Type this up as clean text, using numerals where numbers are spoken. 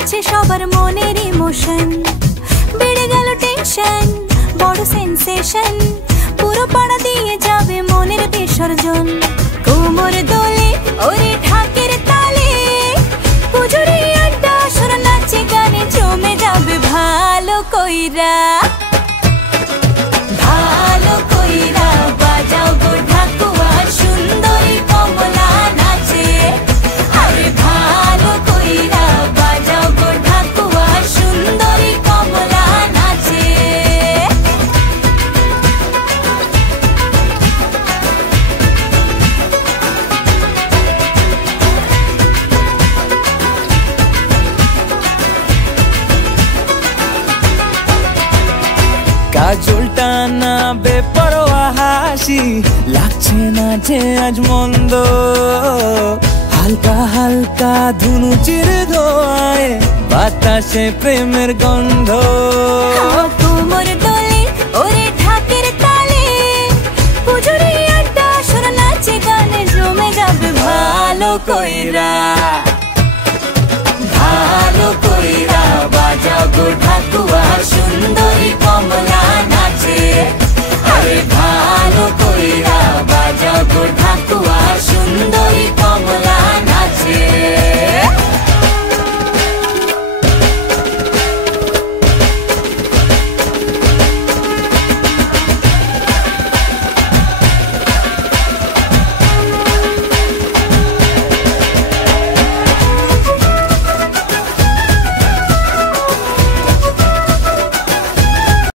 দিচ্ছে সবার মনের ইমোশন, বেড়ে গেল টেনশন, বড় সেন্সেশন, পুরো পাড়া দিয়ে যাবে মনের বিসর্জন। কোমর দোলে ওরে ঢাকের তালে, পুজোরে আড্ডা সুর নাচে গানে জমে যাবে ভালো কইরা, ভালো কইরা বাজাও গো ঢাকুয়া, সুন্দরী কমলা নাচে। আরে ভালো কইরা বাজাও গো ঢাকুয়া, সুন্দরী কমলা নাচে। কাজলটা না বেপরোয়া হাসি, লাগছে না যে আজ মন্দ, হালকা হালকা ধুনুচির ধোঁয়ায় বাতাসে প্রেমের গন্ধ। কোমর দোলে ওরে ঢাকের তালে, পুজোরে আড্ডা সুর নাচে গানে জমে যাবে ভালো কইরা।